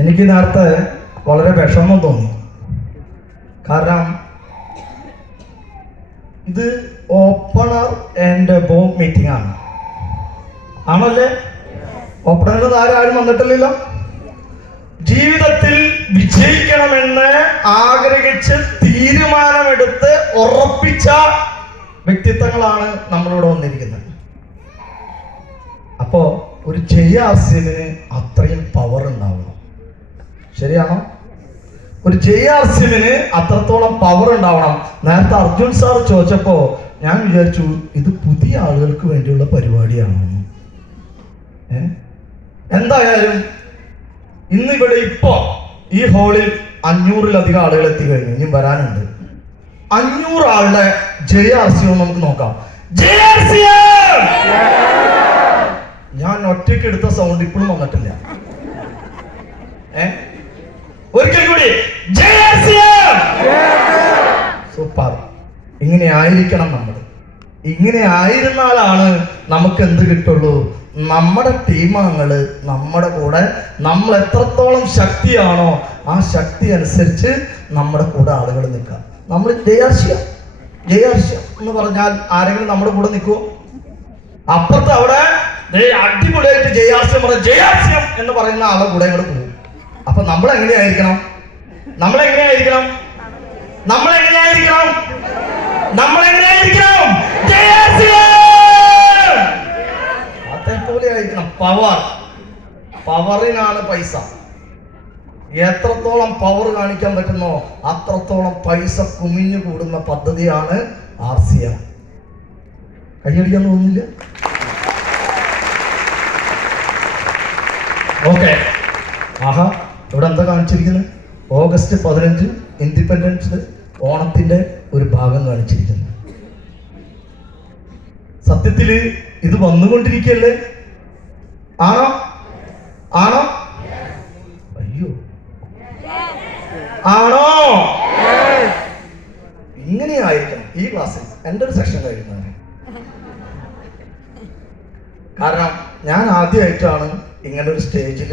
എനിക്ക് നേരത്തെ വളരെ വിഷമം തോന്നി. കാരണം ഇത് ഓപ്പണർ ആൻഡ് ബോംബ് മീറ്റിംഗ് ആണ്. ആണല്ലേ? ഓപ്പണറിൽ ആരും വന്നിട്ടില്ലല്ലോ. ജീവിതത്തിൽ വിജയിക്കണമെന്ന് ആഗ്രഹിച്ച് തീരുമാനമെടുത്ത് ഉറപ്പിച്ച വ്യക്തിത്വങ്ങളാണ് നമ്മളിവിടെ വന്നിരിക്കുന്നത്. അപ്പോ ഒരു ജയാർസിന് അത്രയും പവർ ഉണ്ടാവണം. ശരിയാണോ? ഒരു ജയാർസിന് അത്രത്തോളം പവർ ഉണ്ടാവണം. നേരത്തെ അർജുൻ സാർ ചോദിച്ചപ്പോ ഞാൻ വിചാരിച്ചു ഇത് പുതിയ ആളുകൾക്ക് വേണ്ടിയുള്ള പരിപാടിയാണെന്ന്. എന്തായാലും ഇന്നിവിടെ ഇപ്പോ ഈ ഹാളിൽ 500-ലധികം ആളുകൾ എത്തി കഴിഞ്ഞു. ഇനി വരാനുണ്ട്. 500 ആളുടെ ജയാർസിയോ നമുക്ക് നോക്കാം. ഞാൻ ഒറ്റയ്ക്ക് എടുത്ത സൗണ്ട് ഇപ്പോഴും വന്നിട്ടില്ല. ഒരിക്കൽ കൂടി സൂപ്പർ. ഇങ്ങനെ ആയിരിക്കണം നമ്മൾ. ഇങ്ങനെ ആയിരുന്നാലാണ് നമുക്ക് എന്ത് കിട്ടുള്ളൂ? നമ്മുടെ ടീമംഗങ്ങള് നമ്മുടെ കൂടെ, നമ്മൾ എത്രത്തോളം ശക്തിയാണോ ആ ശക്തി അനുസരിച്ച് നമ്മുടെ കൂടെ ആളുകൾ നിൽക്കാം. നമ്മൾ ജയാർഷ്യം എന്ന് പറഞ്ഞാൽ ആരെങ്കിലും നമ്മുടെ കൂടെ നിൽക്കുമോ? അപ്പുറത്ത് അവിടെ അടിപൊളിയായിട്ട് ജയാർഷ്യം പറഞ്ഞ ജയാർഷ്യം എന്ന് പറയുന്ന ആളെ കൂടെ അങ്ങോട്ട് പോകും. അപ്പൊ നമ്മളെങ്ങനെയായിരിക്കണം? അതേപോലെ ആയിരിക്കണം. പവറിനാണ് പൈസ. എത്രത്തോളം പവർ കാണിക്കാൻ പറ്റുന്നോ അത്രത്തോളം പൈസ കുമിഞ്ഞു കൂടുന്ന പദ്ധതിയാണ് RCM. കൈയടിക്കാൻ തോന്നുന്നില്ല? ഓക്കെ. ആഹാ, ഇവിടെ എന്താ കാണിച്ചിരിക്കുന്നത്? ഓഗസ്റ്റ് 15 ഇൻഡിപെൻഡൻസ് ഓണത്തിന്റെ ഒരു ഭാഗം കാണിച്ചിരിക്കുന്നു. സത്യത്തില് ഇത് വന്നുകൊണ്ടിരിക്കല്ലേ? ആണോ? അയ്യോ, ആണോ? ഇങ്ങനെയായിരിക്കണം ഈ ക്ലാസ്സിൽ എൻ്റെ ഒരു സെക്ഷൻ കഴിയുന്നത്. കാരണം ഞാൻ ആദ്യമായിട്ടാണ് ഇങ്ങനെ ഒരു സ്റ്റേജിൽ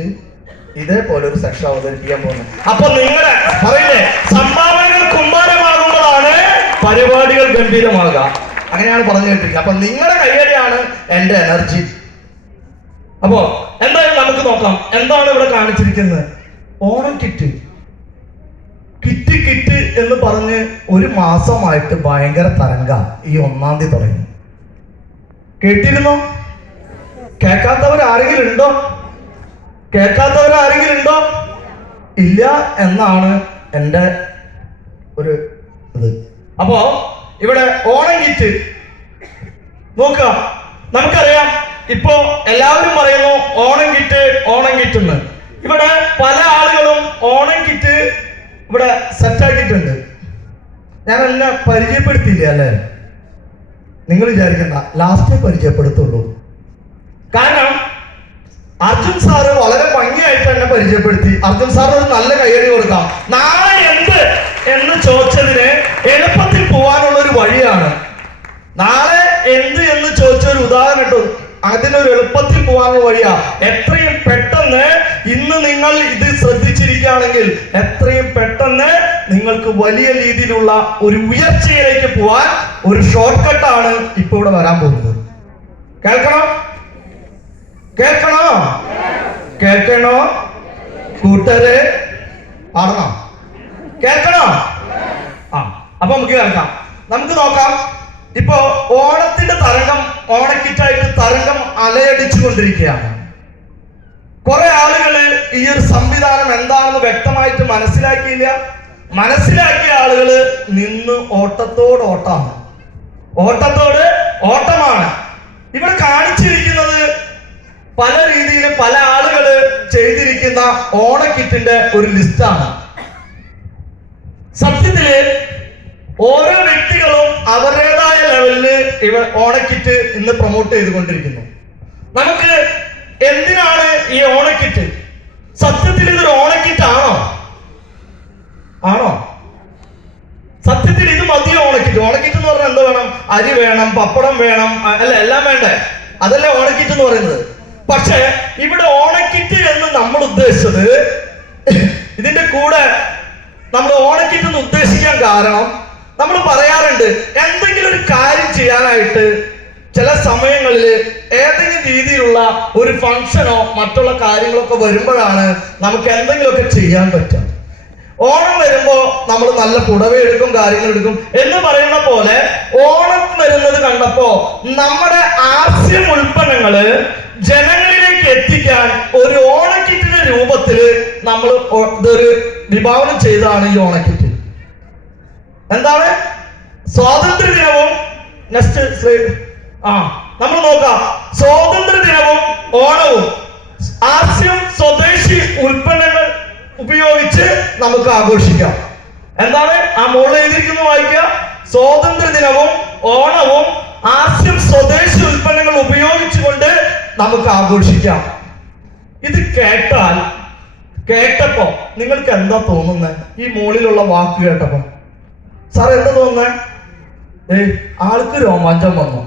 ഇതേപോലെ ഒരു സെക്ഷൻ അവതരിപ്പിക്കാൻ പോകുന്നത്. അപ്പൊ നിങ്ങളുടെ പറയില്ലേ, സംഭാവനകൾ കുമ്മാരമാകുമ്പോഴാണ് പരിപാടികൾ ഗംഭീരമാകുക. അങ്ങനെയാണ് പറഞ്ഞു കേട്ടിരിക്കുക. അപ്പൊ നിങ്ങളുടെ കൈയടിയാണ് എന്റെ എനർജി. അപ്പോ എന്തായാലും നമുക്ക് നോക്കാം എന്താണ് ഇവിടെ കാണിച്ചിരിക്കുന്നത്. ഓണം കിറ്റ് എന്ന് പറഞ്ഞ് ഒരു മാസമായിട്ട് ഭയങ്കര തരംഗ. ഈ 1-ാം തീയതി തുടങ്ങി. കേട്ടിരുന്നോ? കേൾക്കാത്തവരാരെങ്കിലും ഉണ്ടോ? ഇല്ല എന്നാണ് എൻ്റെ ഒരു ഇത്. അപ്പോ ഇവിടെ ഓണം കിറ്റ് നോക്കുക. നമുക്കറിയാം ഇപ്പോ എല്ലാവരും പറയുന്നു ഓണം കിറ്റ് എന്ന്. ഇവിടെ പല ആളുകളും ഓണം കിറ്റ് ഇവിടെ സെറ്റാക്കിയിട്ടുണ്ട്. ഞാൻ എന്നെ പരിചയപ്പെടുത്തിയില്ല അല്ലേ? നിങ്ങൾ വിചാരിക്കണ്ട, ലാസ്റ്റേ പരിചയപ്പെടുത്തുള്ളൂ. കാരണം അർജുൻ സാറ് വളരെ ഭംഗിയായിട്ട് എന്നെ പരിചയപ്പെടുത്തി. അർജുൻ സാർ ഒരു നല്ല കൈയടി കൊടുക്കാം. നാളെ എന്ത് എന്ന് ചോദിച്ചതിന് എളുപ്പത്തിൽ പോകാനുള്ള ഒരു വഴിയാണ്. നാളെ എന്ത് എന്ന് ചോദിച്ച ഒരു ഉദാഹരണം ഇട്ടു. അതിനൊരു എളുപ്പത്തിൽ പോകാനുള്ള വഴിയാ. എത്രയും പെട്ടെന്ന് ഇന്ന് നിങ്ങൾ ഇത് ശ്രദ്ധിച്ചിരിക്കുകയാണെങ്കിൽ എത്രയും പെട്ടെന്ന് നിങ്ങൾക്ക് വലിയ രീതിയിലുള്ള ഒരു ഉയർച്ചയിലേക്ക് പോവാൻ ഒരു ഷോർട്ട് കട്ടാണ് ഇപ്പൊ ഇവിടെ വരാൻ പോകുന്നത്. കേൾക്കണോ കൂട്ടരെ? ആണോ? കേൾക്കണോ? അപ്പൊ നമുക്ക് കേൾക്കാം. നമുക്ക് നോക്കാം. ഇപ്പോ ഓണത്തിന്റെ തരംഗം, ഓണക്കിറ്റായിട്ട് തരംഗം അലയടിച്ചു കൊണ്ടിരിക്കുകയാണ്. കുറെ ആളുകള് ഈ ഒരു സംവിധാനം എന്താണെന്ന് വ്യക്തമായിട്ട് മനസ്സിലാക്കിയില്ല. മനസ്സിലാക്കിയ ആളുകള് നിന്ന് ഓട്ടമാണ്. ഇവിടെ കാണിച്ചിരിക്കുന്നത് പല രീതിയിൽ പല ആളുകള് ചെയ്തിരിക്കുന്ന ഓണക്കിറ്റിന്റെ ഒരു ലിസ്റ്റാണ്. സത്യത്തില് ഓരോ വ്യക്തികളും അവരുടേതായ ലെവലില് ഓണക്കിറ്റ് ഇന്ന് പ്രൊമോട്ട് ചെയ്തുകൊണ്ടിരിക്കുന്നു. നമുക്ക് എന്തിനാണ് ഈ ഓണക്കിറ്റ്? സത്യത്തിൽ ഇതൊരു ഓണക്കിറ്റ് ആണോ? സത്യത്തിൽ ഇത് മതിയോ ഓണക്കിറ്റ്? ഓണക്കിറ്റ് എന്ന് പറഞ്ഞാൽ എന്ത് വേണം? അരി വേണം, പപ്പടം വേണം, അല്ല എല്ലാം വേണ്ടേ? അതല്ലേ ഓണക്കിറ്റ് എന്ന് പറയുന്നത്. പക്ഷെ ഇവിടെ ഓണക്കിറ്റ് എന്ന് നമ്മൾ ഉദ്ദേശിച്ചത്, ഇതിന്റെ കൂടെ നമ്മൾ ഓണക്കിറ്റ് എന്ന് ഉദ്ദേശിക്കാൻ കാരണം നമ്മൾ പറയാറുണ്ട്, എന്തെങ്കിലും ഒരു കാര്യം ചെയ്യാനായിട്ട് ചില സമയങ്ങളിൽ ഏതെങ്കിലും രീതിയിലുള്ള ഒരു ഫംഗ്ഷനോ മറ്റുള്ള കാര്യങ്ങളൊക്കെ വരുമ്പോഴാണ് നമുക്ക് എന്തെങ്കിലുമൊക്കെ ചെയ്യാൻ പറ്റുക. ഓണം വരുമ്പോ നമ്മൾ നല്ല പുടവ എടുക്കും, കാര്യങ്ങൾ എടുക്കും എന്ന് പറയുന്ന പോലെ ഓണം വരുന്നത് കണ്ടപ്പോ നമ്മുടെ ആസ്യം ഉൽപ്പന്നങ്ങള് ജനങ്ങളിലേക്ക് എത്തിക്കാൻ ഒരു ഓണക്കിറ്റിന്റെ രൂപത്തില് നമ്മൾ ഇതൊരു വിഭാവനം ചെയ്തതാണ് ഈ ഓണക്കിറ്റ്. എന്താണ്? സ്വാതന്ത്ര്യ ദിനവും നെക്സ്റ്റ് സ്ലൈഡ് നമ്മൾ നോക്കാം. സ്വാതന്ത്ര്യ ദിനവും ഓണവും ആസ്യം സ്വദേശി ഉൽപ്പന്നങ്ങൾ ഉപയോഗിച്ച് നമുക്ക് ആഘോഷിക്കാം. എന്താണ് ആ മോളിൽ എഴുതിയിരിക്കുന്നത്? വായിക്കുക. സ്വാതന്ത്ര്യ ദിനവും ഓണവും ആസ്യം സ്വദേശി ഉൽപ്പന്നങ്ങൾ ഉപയോഗിച്ചുകൊണ്ട് നമുക്ക് ആഘോഷിക്കാം. ഇത് കേട്ടപ്പോ നിങ്ങൾക്ക് എന്താ തോന്നുന്നത്? ഈ മോളിലുള്ള വാക്ക് കേട്ടപ്പോ സാർ എന്താ തോന്നുന്നത്? ആൾക്ക് രോമാഞ്ചം വന്നു.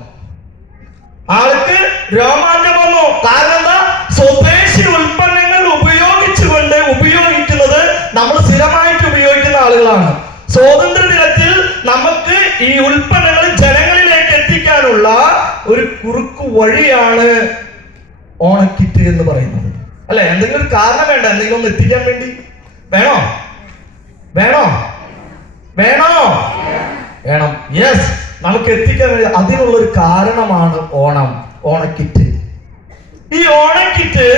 കാരണം എന്താ? സ്വദേശി ഉൽപ്പന്നങ്ങൾ ഉപയോഗിക്കുന്നത് നമ്മൾ സ്ഥിരമായിട്ട് ഉപയോഗിക്കുന്ന ആളുകളാണ്. സ്വാതന്ത്ര്യ ദിനത്തിൽ നമുക്ക് ഈ ഉൽപ്പന്നങ്ങൾ ജനങ്ങളിലേക്ക് എത്തിക്കാനുള്ള ഒരു കുറുക്കു വഴിയാണ് ഓണക്കിറ്റ് എന്ന് പറയുന്നത്, അല്ലെ? എന്തെങ്കിലും ഒരു കാരണം വേണ്ട, എന്തെങ്കിലും ഒന്ന് എത്തിക്കാൻ വേണ്ടി. വേണം. യെസ്, നമുക്ക് എത്തിക്കാൻ വേണ്ടി അതിനുള്ള ഒരു കാരണമാണ് ഓണക്കിറ്റ്. ഈ ഓണക്കിറ്റ്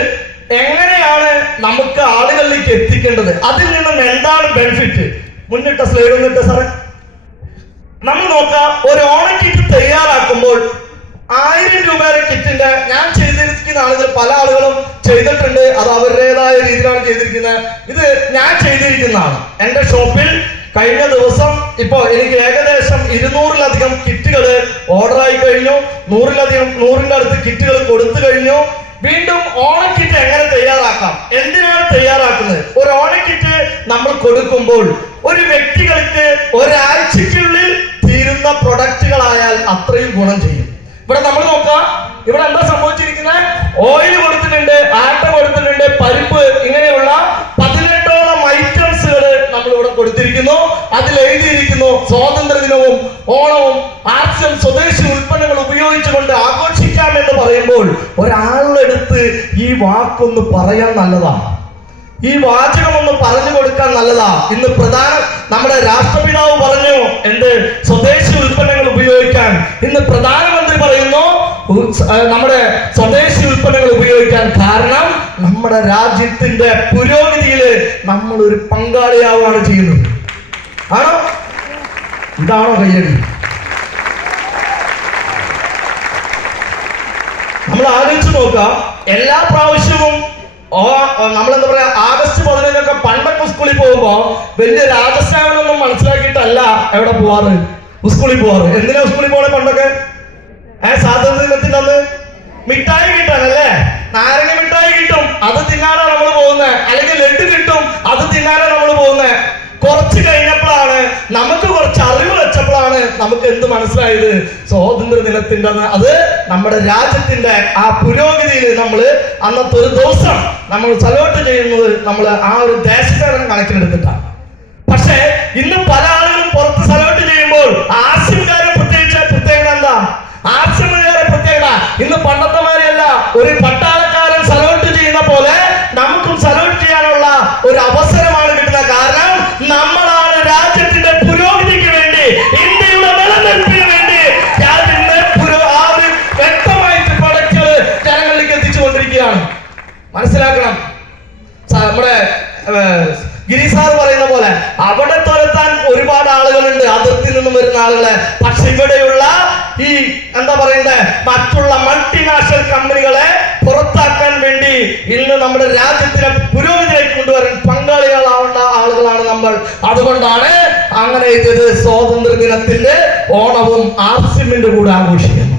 എങ്ങനെയാണ് നമുക്ക് ആളുകളിലേക്ക് എത്തിക്കേണ്ടത്? അതിൽ നിന്നും എന്താണ് ബെനിഫിറ്റ്? മുന്നിട്ട സ്ലൈഡ് ഒന്നിട്ട് സാറേ. നമ്മൾ നോക്കാം, ഒരു ഓണക്കിറ്റ് തയ്യാറാക്കുമ്പോൾ 1000 രൂപയുടെ കിറ്റിന്റെ ഞാൻ ചെയ്തിരിക്കുന്ന ആളുകൾ പല ആളുകളും ചെയ്തിട്ടുണ്ട്, അത് അവരുടേതായ രീതിയിലാണ് ചെയ്തിരിക്കുന്നത്. ഇത് ഞാൻ ചെയ്തിരിക്കുന്നതാണ്. എന്റെ ഷോപ്പിൽ കഴിഞ്ഞ ദിവസം ഇപ്പോ എനിക്ക് ഏകദേശം 200-ലധികം കിറ്റുകൾ ഓർഡർ ആയി കഴിഞ്ഞു. 100-ന്റെ അടുത്ത് കിറ്റുകൾ കൊടുത്തു കഴിഞ്ഞു. വീണ്ടും ഓണക്കിറ്റ് എങ്ങനെ തയ്യാറാക്കാം? എന്തിനാണ് തയ്യാറാക്കുന്നത്? ഒരു ഓണക്കിറ്റ് നമ്മൾ കൊടുക്കുമ്പോൾ ഒരു വ്യക്തികൾക്ക് ഒരാഴ്ചയ്ക്കുള്ളിൽ തീരുന്ന പ്രൊഡക്റ്റുകളായാൽ അത്രയും ഗുണം ചെയ്യും. ഇവിടെ നമ്മൾ നോക്കാം, ഇവിടെ എന്താ സംഭവിച്ചിരിക്കുന്നത്? ഓയിൽ കൊടുത്തിട്ടുണ്ട്, ആട്ട കൊടുത്തിട്ടുണ്ട്, പരിപ്പ്, ഇങ്ങനെയുള്ള 18ഓളം ഐറ്റംസുകൾ നമ്മൾ ഇവിടെ കൊടുത്തിരിക്കുന്നു. അതിൽ എഴുതിയിരിക്കുന്നു സ്വാതന്ത്ര്യ ദിനവും ഓണവും ആസ്യം സ്വദേശി ഉൽപ്പന്നങ്ങൾ ഉപയോഗിച്ചുകൊണ്ട് ആഘോഷിക്കാം എന്ന് പറയുമ്പോൾ ഒരാളുടെ അടുത്ത് ഈ വാക്കൊന്ന് പറയാൻ നല്ലതാണ്, ഈ വാചകം ഒന്ന് പറഞ്ഞു കൊടുക്കാൻ നല്ലതാ. ഇന്ന് നമ്മുടെ രാഷ്ട്രപിതാവ് പറഞ്ഞു എന്ത്? സ്വദേശി ഉൽപ്പന്നങ്ങൾ ഉപയോഗിക്കാൻ. ഇന്ന് പ്രധാനമന്ത്രി പറയുന്നു നമ്മുടെ സ്വദേശി ഉൽപ്പന്നങ്ങൾ ഉപയോഗിക്കാൻ. കാരണം നമ്മുടെ രാജ്യത്തിന്റെ പുരോഗതിയിൽ നമ്മൾ ഒരു പങ്കാളിയാവുകയാണ് ചെയ്യുന്നത്. ആണോ? ഇതാണോ കയ്യടി? നമ്മൾ ആലോചിച്ച് നോക്കാം. എല്ലാ പ്രാവശ്യവും നമ്മളെന്താ പറയാ, ആഗസ്റ്റ് 15 പണ്ടൊക്കെ സ്കൂളിൽ പോകുമ്പോ വലിയ രാജസ്ഥാനൊന്നും മനസ്സിലാക്കിയിട്ടല്ല എവിടെ പോവാറ്, സ്കൂളിൽ പോവാറ്. എന്തിനാ സ്കൂളിൽ പോണേ? പണ്ടൊക്കെ സ്വാതന്ത്ര്യ ദിനത്തിന്റെ അന്ന് മിഠായി കിട്ടാനല്ലേ? നാരങ്ങ മിഠായി കിട്ടും, അത് തിന്നാനാണ് നമ്മൾ പോകുന്നത്. അല്ലെങ്കിൽ ലഡ്ഡു കിട്ടും, അത് തിന്നാനാണ് നമ്മൾ പോകുന്നത്. കുറച്ച് കഴിഞ്ഞപ്പോഴാണ് നമുക്ക് കുറച്ച് അറിവ് വെച്ചപ്പോഴാണ് നമുക്ക് എന്ത് മനസ്സിലായത്? സ്വാതന്ത്ര്യ ദിനത്തിന്റെ അത് നമ്മുടെ രാജ്യത്തിന്റെ ആ പുരോഗതിയിൽ നമ്മൾ അന്നത്തെ ഒരു ദിവസം നമ്മൾ സല്യൂട്ട് ചെയ്യുന്നത് നമ്മൾ ആ ഒരു ദേശത്തെ കണക്കിലെടുത്തിട്ടാണ്. പക്ഷെ ഇന്ന് പല ആളുകളും പുറത്ത് സല്യൂട്ട് ചെയ്യുമ്പോൾ ആസ്യക്കാരെ പ്രത്യേകത എന്താ? ആസ്യക്കാരെ പ്രത്യേകത ഇന്ന് പണ്ടത്തെ മാതിരിയല്ല. ഒരു പട്ടാളക്കാരൻ സല്യൂട്ട് ചെയ്യുന്ന പോലെ നമുക്കും സല്യൂട്ട് ചെയ്യാനുള്ള ഒരു അവസരമാണ് കിട്ടുന്നത്. കാരണം നമ്മളാണ് രാജ്യത്തിന്റെ പുരോഗതിക്ക് വേണ്ടി, ഇന്ത്യയുടെ നിലനിൽപ്പിന് വേണ്ടി രാജ്യത്തിന്റെ ആ ഒരു വ്യക്തമായിട്ട് പ്രൊഡക്റ്റുകൾ ജനങ്ങളിലേക്ക് എത്തിച്ചുകൊണ്ടിരിക്കുകയാണ്. മനസ്സിലാക്കണം. നമ്മുടെ ഗിരി സാർ പറയുന്ന പോലെ അവിടെ തുരത്താൻ ഒരുപാട് ആളുകളുണ്ട്, അതിർത്തിയിൽ നിന്നും വരുന്ന ആളുകളെ. പക്ഷെ ഇവിടെയുള്ള ഈ എന്താ പറയണ്ടേ, മറ്റുള്ള മൾട്ടിനാഷണൽ കമ്പനികളെ പുറത്താക്കാൻ വേണ്ടി ഇന്ന് നമ്മുടെ രാജ്യത്തിനെ പുരോഗതിയിലേക്ക് കൊണ്ടുവരാൻ പങ്കാളികളാവേണ്ട ആളുകളാണ് നമ്മൾ. അതുകൊണ്ടാണ് അങ്ങനെ ചെയ്ത് സ്വാതന്ത്ര്യ ദിനത്തിന്റെ ഓണവും ആസ്യമിന്റെ കൂടെ ആഘോഷിക്കുന്നു.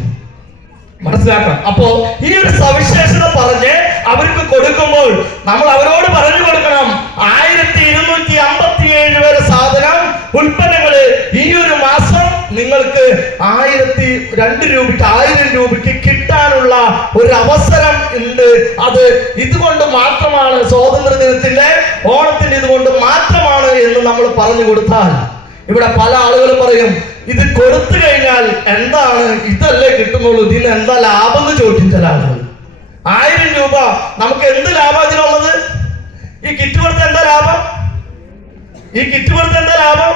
മനസ്സിലാക്കണം. അപ്പോ ഈ ഒരു സവിശേഷത പറഞ്ഞ് അവർക്ക് കൊടുക്കുമ്പോൾ നമ്മൾ അവരോട് പറഞ്ഞു കൊടുക്കണം, 1257 വരെ സാധനം ഉൽപ്പന്നങ്ങള് ഈ ഒരു മാസം നിങ്ങൾക്ക് 1002 രൂപയ്ക്ക് 1000 രൂപയ്ക്ക് കിട്ടാനുള്ള ഒരു അവസരം ഉണ്ട്. അത് ഇതുകൊണ്ട് മാത്രമാണ്, സ്വാതന്ത്ര്യ ദിനത്തിന്റെ ഓണത്തിന്റെ ഇതുകൊണ്ട് മാത്രമാണ് എന്ന് നമ്മൾ പറഞ്ഞു കൊടുത്താൽ ഇവിടെ പല ആളുകളും പറയും ഇത് കൊടുത്തു കഴിഞ്ഞാൽ എന്താണ്, ഇതല്ലേ കിട്ടുന്നുള്ളൂ, ഇതിന് എന്താ ലാഭം എന്ന് ചോദിക്കും ചില ആളുകൾ. 1000 രൂപ നമുക്ക് എന്ത് ലാഭം ഇതിനുള്ളത്? ഈ കിറ്റ് കൊടുത്ത എന്താ ലാഭം? ഈ കിറ്റ് കൊടുത്ത എന്താ ലാഭം?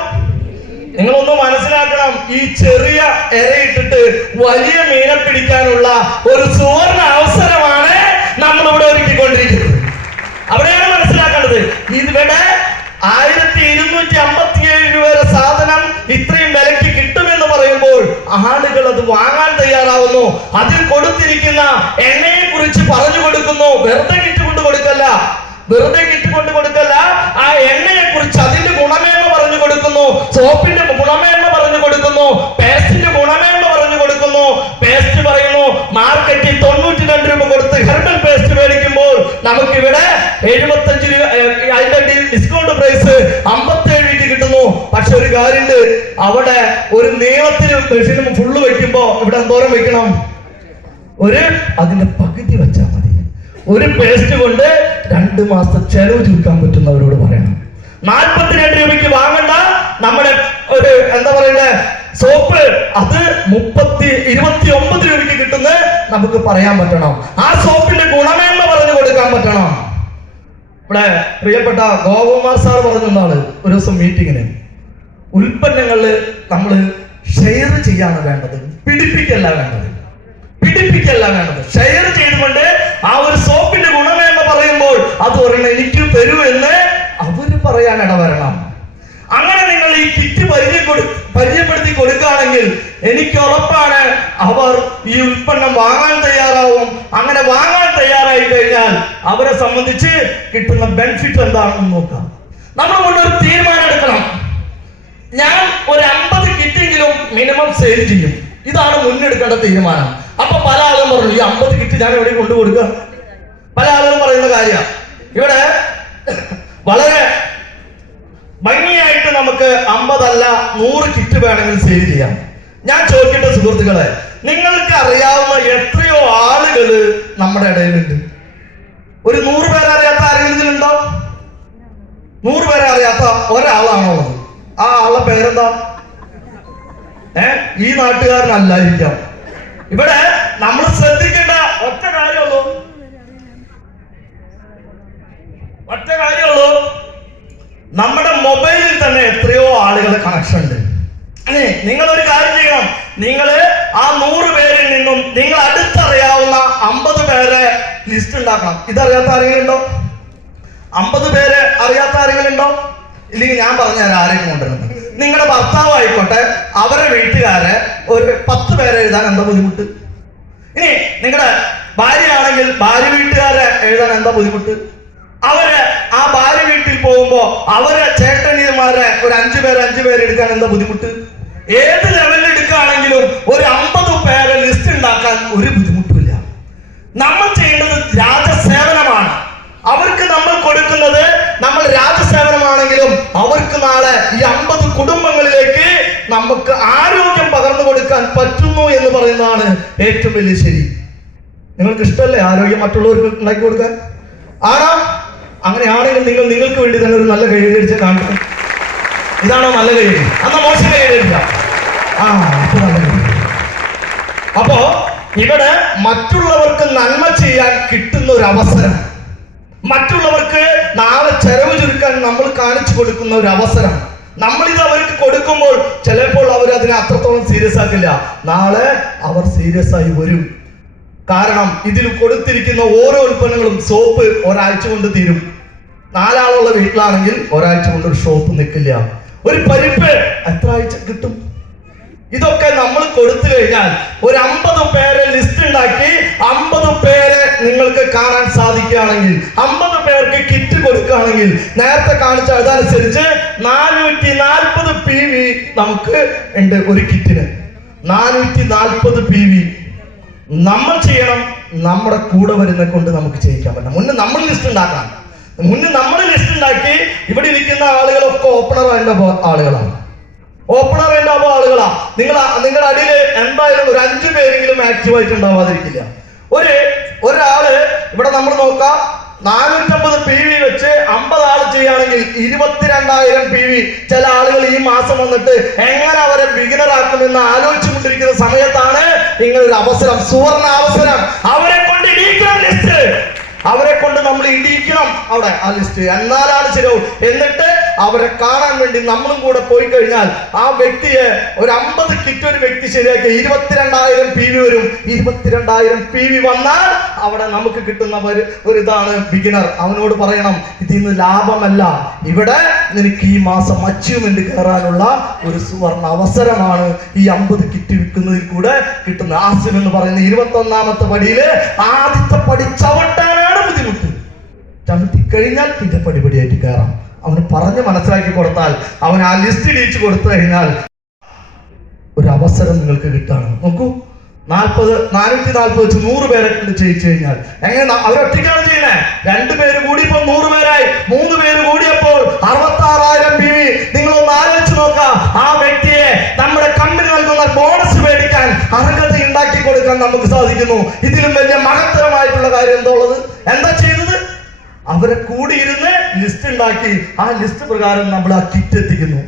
നിങ്ങളൊന്ന് മനസ്സിലാക്കണം. ഈ ചെറിയ ഇരയിട്ടിട്ട് വലിയ മീനെ പിടിക്കാനുള്ള ഒരു സുവർണ അവസരമാണ് നമ്മളിവിടെ ഒരുക്കിക്കൊണ്ടിരിക്കുന്നത്. അവിടെയാണ് മനസ്സിലാക്കേണ്ടത്. ഇവിടെ 1257 രൂപയുടെ സാധനം ഇത്രയും വിലയ്ക്ക് കിട്ടുമെന്ന് പറയുമ്പോൾ ആളുകൾ അത് വാങ്ങാൻ തയ്യാറാവുന്നു. അതിൽ കൊടുത്തിരിക്കുന്ന എണ്ണയെ കുറിച്ച് പറഞ്ഞു കൊടുക്കുന്നു. വെറുതെ കിറ്റ് കൊണ്ട് കൊടുക്കല്ല, വെറുതെ കിറ്റ് കൊണ്ട് കൊടുക്കല്ല. ആ എണ്ണയെ കുറിച്ച് അതിന്റെ ഗുണമേന്മ പറഞ്ഞു കൊടുക്കുന്നു, സോപ്പിന്റെ ഗുണമേന്മ പറഞ്ഞു കൊടുക്കുന്നു, പേസ്റ്റിന്റെ ഗുണമേന്മ പറഞ്ഞു കൊടുക്കുന്നു. പേസ്റ്റ് പറയുന്നു മാർക്കറ്റിൽ 92 രൂപ കൊടുത്ത് ഹെർബൽ പേസ്റ്റ് മേടിക്കുമ്പോൾ നമുക്കിവിടെ 75 രൂപ, അതിന്റെ ഡിസ്കൗണ്ട് പ്രൈസ് 57 രൂപയ്ക്ക് കിട്ടുന്നു. പക്ഷെ ഒരു കാര്യമുണ്ട്, അവിടെ ഒരു നീളത്തിന് മെഷീനും ഫുള്ള് വെക്കുമ്പോ ഇവിടെ എന്തോരം വെക്കണം? അതിന്റെ പകുതി വെച്ചാൽ മതി. ഒരു പേസ്റ്റ് കൊണ്ട് 2 മാസത്തെ ചെലവ് ചുരുക്കാൻ പറ്റുന്നവരോട് പറയണം. 42 രൂപയ്ക്ക് വാങ്ങണ്ട നമ്മുടെ ഒരു എന്താ പറയുന്നത് സോപ്പ്, അത് 29 രൂപയ്ക്ക് കിട്ടുന്ന നമുക്ക് പറയാൻ പറ്റണം. ആ സോപ്പിന്റെ ഗുണമേന്മ പറഞ്ഞു കൊടുക്കാൻ പറ്റണം. ഇവിടെ പ്രിയപ്പെട്ട ഗോപകുമാർ സാർ പറഞ്ഞാണ് ഒരു ദിവസം മീറ്റിങ്ങിന്, ഉൽപ്പന്നങ്ങള് നമ്മൾ ഷെയർ ചെയ്യാണ് വേണ്ടത്, പിടിപ്പിക്കല്ല വേണ്ടത്. ഷെയർ ചെയ്തുകൊണ്ട് ആ ഒരു സോപ്പിന്റെ ഗുണമേന്മ പറയുമ്പോൾ അത് ഒരെണ്ണം എനിക്ക് തരൂ എന്ന് അവര് പറയാൻ ഇടവരണം. അങ്ങനെ നിങ്ങൾ ഈ കിറ്റ് പരിചയപ്പെടുത്തി കൊടുക്കുകയാണെങ്കിൽ എനിക്ക് ഉറപ്പാണ് അവർ ഈ ഉൽപ്പന്നം വാങ്ങാൻ തയ്യാറാവും. അങ്ങനെ വാങ്ങാൻ തയ്യാറായി കഴിഞ്ഞാൽ അവരെ സംബന്ധിച്ച് കിട്ടുന്ന ബെനിഫിറ്റ് എന്താണെന്ന് നോക്കാം. നമ്മൾ കൊണ്ടൊരു തീരുമാനം എടുക്കണം. ഞാൻ ഒരു 50 കിറ്റെങ്കിലും മിനിമം സെയിൽ ചെയ്യും. ഇതാണ് മുന്നെടുക്കേണ്ട തീരുമാനം. അപ്പൊ പല ആളുകളും പറഞ്ഞു ഈ 50 കിറ്റ് ഞാൻ എവിടെ കൊണ്ടു കൊടുക്കുക? പല ആളുകളും പറയുന്ന കാര്യമാണ്. ഇവിടെ വളരെ ഭംഗിയായിട്ട് നമുക്ക് 50 അല്ല 100 കിറ്റ് വേണമെങ്കിൽ സെയിൽ ചെയ്യാം. ഞാൻ ചോദിക്കട്ടെ സുഹൃത്തുക്കളെ, നിങ്ങൾക്ക് അറിയാവുന്ന എത്രയോ ആളുകള് നമ്മുടെ ഇടയിലുണ്ട്? ഒരു 100 പേരെ അറിയാത്ത ആരെങ്കിലും ഉണ്ടോ? 100 പേരെ അറിയാത്ത ഒരാളാണുള്ളത്. ആ ആളുടെ പേരെന്താ? ഈ നാട്ടുകാരനല്ലായിരിക്കാം. ഇവിടെ നമ്മൾ ശ്രദ്ധിക്കേണ്ട ഒറ്റ കാര്യമുള്ളൂ, നമ്മുടെ മൊബൈലിൽ തന്നെ എത്രയോ ആളുകളുടെ കണക്ഷൻ ഉണ്ട്. നിങ്ങൾ ഒരു കാര്യം ചെയ്യണം, നിങ്ങൾ ആ 100 പേരിൽ നിന്നും നിങ്ങൾ അടുത്തറിയാവുന്ന 50 പേരെ ലിസ്റ്റ് ഉണ്ടാക്കണം. ഇതറിയാത്ത ആരെങ്കിലും ഉണ്ടോ? 50 പേരെ അറിയാത്ത ആരെങ്കിലും ഉണ്ടോ? ഇല്ലെങ്കിൽ ഞാൻ പറഞ്ഞുതരാം ആരെയും കൊണ്ടുവരുന്നത്. നിങ്ങളുടെ ഭർത്താവ് ആയിക്കോട്ടെ, അവരുടെ വീട്ടുകാരെ ഒരു 10 പേരെ എഴുതാൻ എന്താ ബുദ്ധിമുട്ട്? ഇനി നിങ്ങളുടെ ഭാര്യ ആണെങ്കിൽ ഭാര്യ വീട്ടുകാരെ എഴുതാൻ എന്താ ബുദ്ധിമുട്ട്? അവര് ആ ഭാര്യ വീട്ടിൽ പോകുമ്പോ അവരെ ചേട്ടനിയന്മാരെ ഒരു 5 പേരെ എടുക്കാൻ എന്താ ബുദ്ധിമുട്ട്? ഏത് ലെവലിൽ എടുക്കുകയാണെങ്കിലും ഒരു 50 പേരെ ലിസ്റ്റ് ഉണ്ടാക്കാൻ ഒരു ബുദ്ധിമുട്ടില്ല. നമ്മൾ ചെയ്യേണ്ടത് രാജസേവനമാണ്. അവർക്ക് നമ്മൾ കൊടുക്കുന്നത് നമ്മൾ രാജസേവനമാണെങ്കിലും അവർക്ക് നാളെ ഈ 50 കുടുംബങ്ങളിലേക്ക് നമുക്ക് ആരോഗ്യം പകർന്നു കൊടുക്കാൻ പറ്റുന്നു എന്ന് പറയുന്നതാണ് ഏറ്റവും വലിയ ശരി. നിങ്ങൾക്ക് ഇഷ്ടമല്ലേ ആരോഗ്യം മറ്റുള്ളവർക്ക് ഉണ്ടാക്കി കൊടുക്കാൻ? ആണോ? അങ്ങനെയാണെങ്കിൽ നിങ്ങൾക്ക് വേണ്ടി തന്നെ ഒരു നല്ല കൈയടിച്ച് കാണിക്കണം. ഇതാണോ നല്ല കൈയടി? അന്നാ മോശം കൈയടിക്കാം. അപ്പോ ഇവിടെ മറ്റുള്ളവർക്ക് നന്മ ചെയ്യാൻ കിട്ടുന്ന ഒരു അവസരം, മറ്റുള്ളവർക്ക് നാളെ ചെലവ് ചുരുക്കാൻ നമ്മൾ കാണിച്ചു കൊടുക്കുന്ന ഒരു അവസരം, നമ്മളിത് അവർക്ക് കൊടുക്കുമ്പോൾ ചിലപ്പോൾ അവർ അതിനെ അത്രത്തോളം സീരിയസ് ആക്കില്ല. നാളെ അവർ സീരിയസ് ആയി വരും. കാരണം ഇതിൽ കൊടുത്തിരിക്കുന്ന ഓരോ ഉൽപ്പന്നങ്ങളും, സോപ്പ് ഒരാഴ്ച കൊണ്ട് തീരും. 4 ആളുള്ള വീട്ടിലാണെങ്കിൽ ഒരാഴ്ച കൊണ്ട് ഒരു ഷോപ്പ് നിൽക്കില്ല. ഒരു പരിപ്പ് എത്ര ആഴ്ച കിട്ടും? ഇതൊക്കെ നമ്മൾ കൊടുത്തു കഴിഞ്ഞാൽ ഒരു 50 പേരെ ലിസ്റ്റ് ഉണ്ടാക്കി 50 പേരെ നിങ്ങൾക്ക് കാണാൻ സാധിക്കുകയാണെങ്കിൽ, 50 പേർക്ക് കിറ്റ് കൊടുക്കുകയാണെങ്കിൽ, നേരത്തെ കാണിച്ച അതനുസരിച്ച് 440 PV നമുക്ക് ഉണ്ട് ഒരു കിറ്റിന്. 440 PV നമ്മൾ ചെയ്യണം. നമ്മുടെ കൂടെ വരുന്ന കൊണ്ട് നമുക്ക് ചെയ്യിക്കാൻ പറ്റണം. മുന്നേ നമ്മൾ ലിസ്റ്റ് ഉണ്ടാക്കണം. നമ്മൾ ലിസ്റ്റ് ഉണ്ടാക്കി ഇവിടെ ഇരിക്കുന്ന ആളുകളൊക്കെ ഓപ്പണർ അതിന്റെ ആളുകളാണ്. നിങ്ങളുടെ അടിയിൽ എന്തായാലും ഒരു 5 പേരെങ്കിലും ആക്റ്റീവായിട്ട് ഉണ്ടാവാതിരിക്കില്ല. ഒരു ഒരാള് ഇവിടെ നമ്മൾ നോക്കാം 450 PV വെച്ച് 50 ആൾ ചെയ്യുകയാണെങ്കിൽ 22,000 PV. ചില ആളുകൾ ഈ മാസം വന്നിട്ട് എങ്ങനെ അവരെ ബിഗിനറാക്കുമെന്ന് ആലോചിച്ചുകൊണ്ടിരിക്കുന്ന സമയത്താണ് ഇങ്ങനൊരു അവസരം, സുവർണ അവസരം. അവരെ കൊണ്ട് ഇടിക്കണം ലിസ്റ്റ്, അവരെ കൊണ്ട് നമ്മൾ ഇടിക്കണം അവിടെ ആ ലിസ്റ്റ്, എന്നാലാണ് ശരിയാവും. എന്നിട്ട് അവരെ കാണാൻ വേണ്ടി നമ്മളും കൂടെ പോയി കഴിഞ്ഞാൽ ആ വ്യക്തിയെ ഒരു 50 കിറ്റ് ഒരു വ്യക്തി ശരിയാക്കി 22,000 PV വരും. 22,000 PV വന്നാൽ അവിടെ നമുക്ക് കിട്ടുന്ന ഒരു ഇതാണ് ബിഗിനർ. അവനോട് പറയണം, ഇതിന്ന് ലാഭമല്ല, ഇവിടെ നിനക്ക് ഈ മാസം അച്ചീവ്മെന്റ് കയറാനുള്ള ഒരു സുവർണ അവസരമാണ് ഈ 50 കിറ്റ് വിൽക്കുന്നതിൽ കൂടെ കിട്ടുന്ന. ആസിം എന്ന് പറയുന്ന 21ാമത്തെ പടിയില് ആദ്യത്തെ പടി ചവിട്ടാനാണ് ബുദ്ധിമുട്ട്. ചവിട്ടി കഴിഞ്ഞാൽ പിന്നെ പടിപടിയായിട്ട് കയറാം. അവന് പറഞ്ഞ് മനസ്സിലാക്കി കൊടുത്താൽ, അവൻ ആ ലിസ്റ്റ് ഇടിച്ചു കൊടുത്തു കഴിഞ്ഞാൽ ഒരു അവസരം നിങ്ങൾക്ക് കിട്ടാണ്. നോക്കൂ, 440 വെച്ച് 100 പേരെ കൊണ്ട് ചെയ്യിച്ചു കഴിഞ്ഞാൽ എങ്ങനെ അവരൊറ്റയ്ക്കാണ് ചെയ്യുന്നത്. 2 പേര് കൂടിയപ്പോൾ 100 പേരായി, 3 പേര് കൂടിയപ്പോൾ 66,000 PV. നിങ്ങളൊന്ന് ആലോചിച്ച് നോക്കാം, ആ വ്യക്തിയെ നമ്മുടെ കമ്പനി നൽകുന്ന ബോണസ് മേടിക്കാൻ അർഹത ഉണ്ടാക്കി കൊടുക്കാൻ നമുക്ക് സാധിക്കുന്നു. ഇതിലും വലിയ മഹത്തരമായിട്ടുള്ള കാര്യം എന്താ ഉള്ളത്? എന്താ ചെയ്തത്? അവരെ കൂടിയിരുന്ന് ലിസ്റ്റ് ഉണ്ടാക്കി ആ ലിസ്റ്റ് പ്രകാരം നമ്മൾ ആ കിറ്റ് എത്തിക്കുന്നു.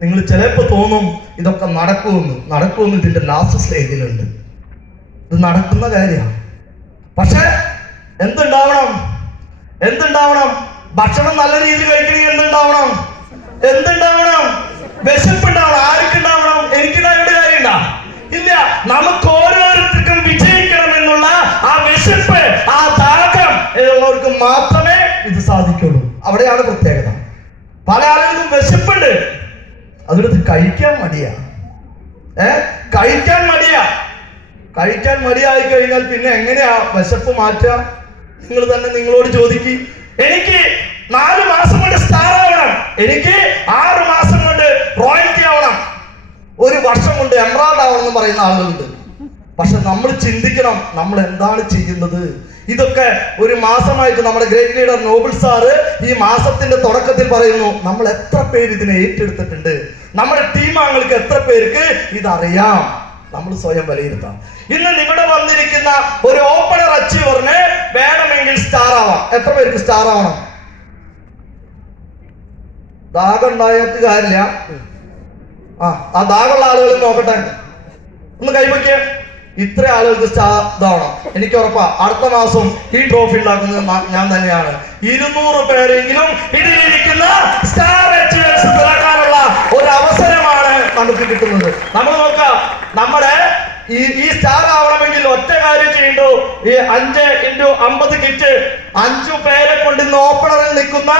നിങ്ങൾ ചിലപ്പോൾ തോന്നും ഇതൊക്കെ നടക്കുമെന്ന് ഇതിന്റെ ലാസ്റ്റ് സ്റ്റേജിലുണ്ട്. ഇത് നടക്കുന്ന കാര്യമാണ്. പക്ഷെ എന്തുണ്ടാവണം? ഭക്ഷണം നല്ല രീതിയിൽ കഴിക്കണമെങ്കിൽ എന്തുണ്ടാവണം? വിശപ്പുണ്ടാവണം. ആർക്കുണ്ടാവണം? എനിക്കുണ്ടാവേണ്ട കാര്യമുണ്ടാ? ഇല്ല. നമുക്ക് ഓരോരുത്തർക്കും വിജയിക്കണം എന്നുള്ള ആ വിശപ്പ്, ആ ദാഹം ഉള്ളവർക്ക് മാത്രമേ ഇത് സാധിക്കുള്ളൂ. അവിടെയാണ് പ്രത്യേകത. പല ആളുകൾക്കും വിശപ്പുണ്ട്, അതെടുത്ത് കഴിക്കാൻ മടിയായി കഴിഞ്ഞാൽ പിന്നെ എങ്ങനെയാ വിശപ്പ് മാറ്റുക? നിങ്ങൾ തന്നെ നിങ്ങളോട് ചോദിക്ക്. എനിക്ക് 4 മാസം കൊണ്ട് സ്റ്റാർ ആവണം, എനിക്ക് 6 മാസം കൊണ്ട് റോയൽറ്റി ആവണം, 1 വർഷം കൊണ്ട് എംറാൾഡ് ആവണം എന്ന് പറയുന്ന ആളുകളുണ്ട്. പക്ഷെ നമ്മൾ ചിന്തിക്കണം, നമ്മൾ എന്താണ് ചെയ്യുന്നത്? ഇതൊക്കെ ഒരു മാസമായിട്ട് നമ്മുടെ ഗ്രേറ്റ് ലീഡർ നോബിൾ സാറ് ഈ മാസത്തിന്റെ തുടക്കത്തിൽ പറയുന്നു, നമ്മൾ എത്ര പേര് ഇതിനെ ഏറ്റെടുത്തിട്ടുണ്ട്, നമ്മുടെ ടീം അംഗങ്ങൾക്ക് എത്ര പേർക്ക് ഇതറിയാം. നമ്മൾ സ്വയം വിലയിരുത്താം. ഇന്ന് ഇവിടെ വന്നിരിക്കുന്ന ഒരു ഓപ്പണർ അച്ചീവറിന് വേണമെങ്കിൽ സ്റ്റാർ ആവാം. എത്ര പേർക്ക് സ്റ്റാർ ആവണം? ദാഹം ഉണ്ടായിട്ട് കാര്യമില്ല. ആ ദാഹമുള്ള ആളുകൾ നോക്കട്ടെ, ഒന്ന് കൈവയ്ക്കുക. ഇത്ര ആളുകൾക്ക് സ്റ്റാർ ഇതാവണം. എനിക്ക് ഉറപ്പാ അടുത്ത മാസം ഈ ട്രോഫി ഉണ്ടാക്കുന്നത് ഞാൻ തന്നെയാണ്. 200 പേരെങ്കിലും ഇതിലിരിക്കുന്ന സ്റ്റാർ അച്ചീവേഴ്സ് തിരക്കാനുള്ള ഒരു അവസരമാണ് നമുക്ക് കിട്ടുന്നത്. നമ്മൾ നോക്കാം, നമ്മുടെ ഈ സ്റ്റാർ ആവണമെങ്കിൽ ഒറ്റ കാര്യം ചെയ്യണ്ടു. ഈ 5x50 കിറ്റ് 5 പേരെ കൊണ്ട് ഇന്ന് ഓപ്പണറിൽ നിൽക്കുന്ന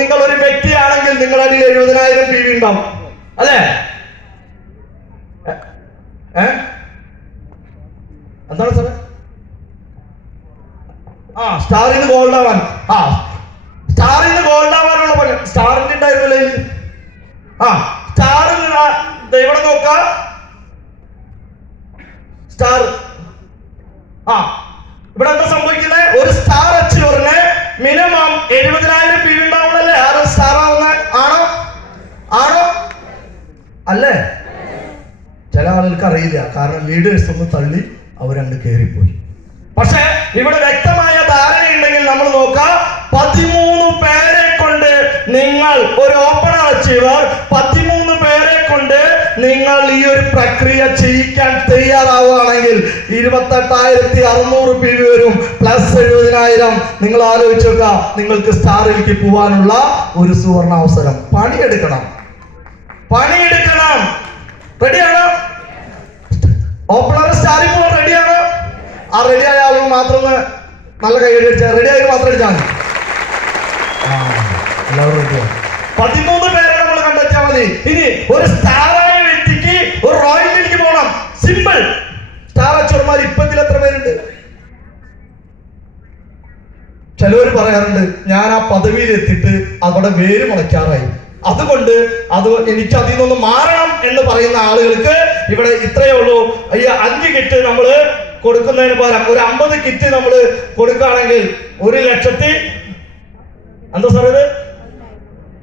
നിങ്ങൾ ഒരു വ്യക്തിയാണെങ്കിൽ നിങ്ങളുടെ 70,000 PV ഉണ്ടാവും, അല്ലേ? എന്താണ് സാറേ? സ്റ്റാറിന് ഗോൾഡ് ആവാൻ, സ്റ്റാറിന് ഗോൾഡ് ആവാനുള്ള പോലെ സ്റ്റാറിന്റെ ഉണ്ടായിരുന്നല്ലേ? സ്റ്റാറിന് ഇവിടെ നോക്ക, സ്റ്റാർ ഇവിടെ എന്താ സംഭവിക്കുന്നത്? ഒരു സ്റ്റാർ അച്ചീവറിന് മിനിമം 70,000 PV ഉണ്ടാവുള്ളല്ലേ? ആരും സ്റ്റാർ ആവുന്ന ആണോ അല്ലേ? ചില ആളുകൾക്ക് അറിയില്ല, കാരണം ലീഡേഴ്സ് ഒന്ന് തള്ളി അവരണ്ട് കയറിപ്പോയി. പക്ഷെ ഇവിടെ വ്യക്തമായ ധാരണയുണ്ടെങ്കിൽ നമ്മൾ നോക്കാം, 13 പേരെ കൊണ്ട് നിങ്ങൾ ഒരു ഓപ്പണർ അച്ചീവർ 13 പേരെ കൊണ്ട് നിങ്ങൾ ഈ ഒരു പ്രക്രിയ ചെയ്യിക്കാൻ തയ്യാറാവുകയാണെങ്കിൽ 28,600 PV വരും, പ്ലസ് 70,000. നിങ്ങൾ ആലോചിച്ച് നോക്കുക, നിങ്ങൾക്ക് സ്റ്റാറിലേക്ക് പോവാനുള്ള ഒരു സുവർണ അവസരം. പണിയെടുക്കണം. റെഡിയാണോ? ഓപ്പണർ സ്റ്റാറിൽ പോകാൻ റെഡിയാണോ? ആ റെഡിയായ ആളുകൾ മാത്രം നല്ല കൈയ്യടി അടിച്ചാൽ, റെഡിയായി മാത്രം അടിച്ചാൽ മതി. എല്ലാവരും റെഡിയാണ്. 13 പേരെ നമ്മൾ കണ്ടെത്തിയാൽ മതി. ഇനി ഒരു സ്റ്റാറായ വ്യക്തിക്ക് ഒരു റോയൽറ്റിയിലേക്ക് പോകണം. സിമ്പിൾ. സ്റ്റാർ അച്ചീവർമാർ ഇപ്പത്തിൽ എത്ര പേരുണ്ട്? ചിലവർ പറയാറുണ്ട്, ഞാൻ ആ പദവിയിൽ എത്തിയിട്ട് അവിടെ വേര് മുളയ്ക്കാറായി, അതുകൊണ്ട് എനിക്ക് അതിൽ നിന്ന് മാറണം എന്ന് പറയുന്ന ആളുകൾക്ക് ഇവിടെ ഇത്രയേ ഉള്ളൂ. ഈ 5 കിറ്റ് നമ്മൾ കൊടുക്കുന്നതിന് പകരം ഒരു 50 കിറ്റ് നമ്മൾ കൊടുക്കുകയാണെങ്കിൽ 1,00,000 എന്താ സാർ ഇത്?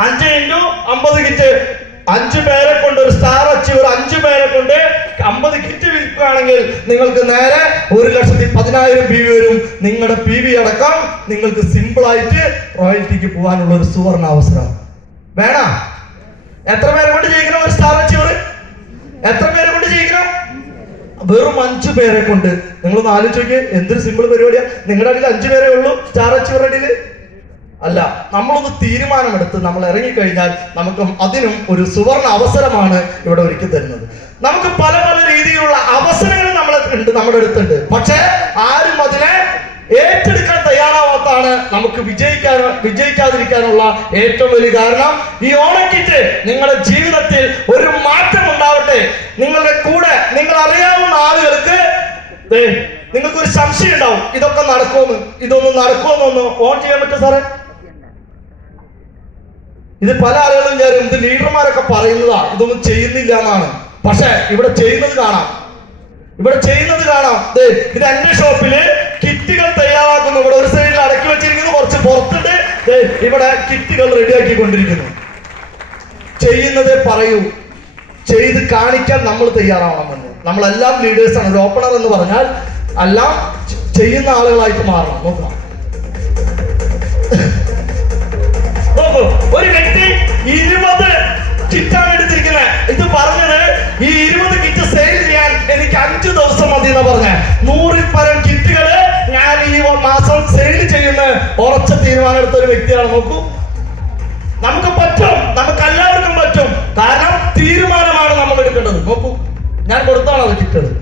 5 × 50 കിറ്റ് 5 പേരെ കൊണ്ട് ഒരു സ്റ്റാർ അച്ചീവർ 5 പേരെ കൊണ്ട് 50 കിറ്റ് വിൽക്കുകയാണെങ്കിൽ നിങ്ങൾക്ക് നേരെ 1,10,000 PV വരും. നിങ്ങളുടെ PV അടക്കം നിങ്ങൾക്ക് സിമ്പിൾ ആയിട്ട് റോയൽറ്റിക്ക് പോകാനുള്ള ഒരു സുവർണ അവസരം. വേണ എത്ര പേരെ കൊണ്ട് ജയിക്കണം ഒരു സ്റ്റാർ അച്ചീവർ? എത്ര പേരെ കൊണ്ട് ജയിക്കണം? വെറും 5 പേരെ കൊണ്ട്. നിങ്ങളൊന്ന് ആലോചിച്ച് എന്തൊരു സിമ്പിൾ പരിപാടിയാ. നിങ്ങളുടെ അടിയിൽ 5 പേരേ ഉള്ളൂ സ്റ്റാർ അച്ചീവർ അടിയിൽ. അല്ല, നമ്മളൊന്ന് തീരുമാനമെടുത്ത് നമ്മൾ ഇറങ്ങിക്കഴിഞ്ഞാൽ നമുക്ക് അതിനും ഒരു സുവർണ അവസരമാണ് ഇവിടെ ഒരുക്കി തരുന്നത്. നമുക്ക് പല പല രീതിയിലുള്ള അവസരങ്ങൾ നമ്മുടെ അടുത്തുണ്ട്. പക്ഷെ ആരും അതിനെ ഏറ്റെടുക്കാൻ തയ്യാറാവാത്താണ് നമുക്ക് വിജയിക്കാതിരിക്കാനുള്ള ഏറ്റവും വലിയ കാരണം. ഈ ഓണക്കിറ്റ് നിങ്ങളുടെ ജീവിതത്തിൽ ഒരു മാറ്റം ഉണ്ടാവട്ടെ. നിങ്ങളുടെ കൂടെ നിങ്ങൾ അറിയാവുന്ന ആളുകൾക്ക് നിങ്ങൾക്കൊരു സംശയം ഉണ്ടാവും, ഇതൊക്കെ നടക്കുമെന്ന്. ഇതൊന്നും നടക്കുമെന്നൊന്ന് ഓൺ ചെയ്യാൻ പറ്റും സാറേ? ഇത് പല ആളുകളും വിചാരിക്കും ഇത് ലീഡർമാരൊക്കെ പറയുന്നതാ, ഇതൊന്നും ചെയ്യുന്നില്ല എന്നാണ്. പക്ഷെ ഇവിടെ ചെയ്യുന്നത് കാണാം. ഇത് എന്റെ ഷോപ്പില് കിറ്റുകൾ തയ്യാറാക്കുന്നു. ഇവിടെ ഒരു സൈഡിൽ അടക്കി വെച്ചിരിക്കുന്നു, കുറച്ച് പുറത്തുണ്ട്. ഇവിടെ കിറ്റുകൾ റെഡിയാക്കിക്കൊണ്ടിരിക്കുന്നു. ചെയ്യുന്നത് പറയൂ, ചെയ്ത് കാണിക്കാൻ നമ്മൾ തയ്യാറാവണമെന്ന്. നമ്മളെല്ലാം ലീഡേഴ്സാണ്. ഒരു ഓപ്പണർ എന്ന് പറഞ്ഞാൽ എല്ലാം ചെയ്യുന്ന ആളുകളായിട്ട് മാറണം. നോക്കാം, ഒരു വ്യക്തി 20 കിറ്റാണ് എടുത്തിരിക്കുന്നത്. ഇത് പറഞ്ഞത് ഈ 20 കിറ്റ് സെയിൽ ചെയ്യാൻ എനിക്ക് 5 ദിവസം മതി എന്ന് പറഞ്ഞ 100-ൽ പരം കിറ്റുകള് ഞാൻ ഈ മാസം സെയിൽ ചെയ്യുന്ന ഉറച്ച തീരുമാനം എടുത്ത ഒരു വ്യക്തിയാണ്. നോക്കൂ, നമുക്ക് പറ്റും, നമുക്ക് എല്ലാവർക്കും പറ്റും. കാരണം തീരുമാനമാണ് നമ്മൾ എടുക്കേണ്ടത്. നോക്കൂ, ഞാൻ കൊടുത്താണ് അത് കിട്ടുന്നത്.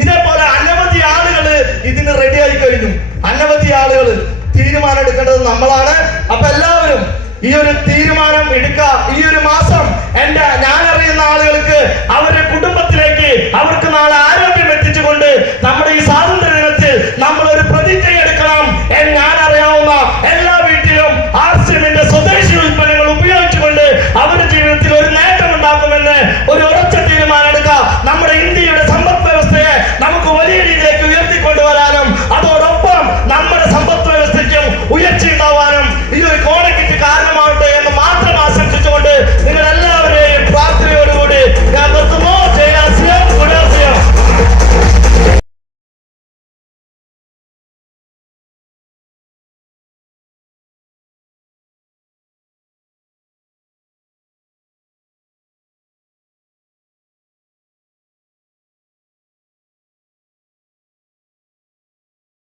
ഇതേപോലെ അനവധി ആളുകള് ഇതിന് റെഡി ആയി കഴിഞ്ഞു. അനവധി ആളുകൾ തീരുമാനം എടുക്കേണ്ടത് നമ്മളാണ്. അപ്പൊ എല്ലാവരും ഈ ഒരു തീരുമാനം എടുക്കുക. ഈ ഒരു മാസം ഞാൻ അറിയുന്ന ആളുകൾക്ക് അവരുടെ കുടുംബത്തിലേക്ക് അവർക്ക് നാളെ ആരോഗ്യം എത്തിച്ചുകൊണ്ട് നമ്മുടെ ഈ സാധനം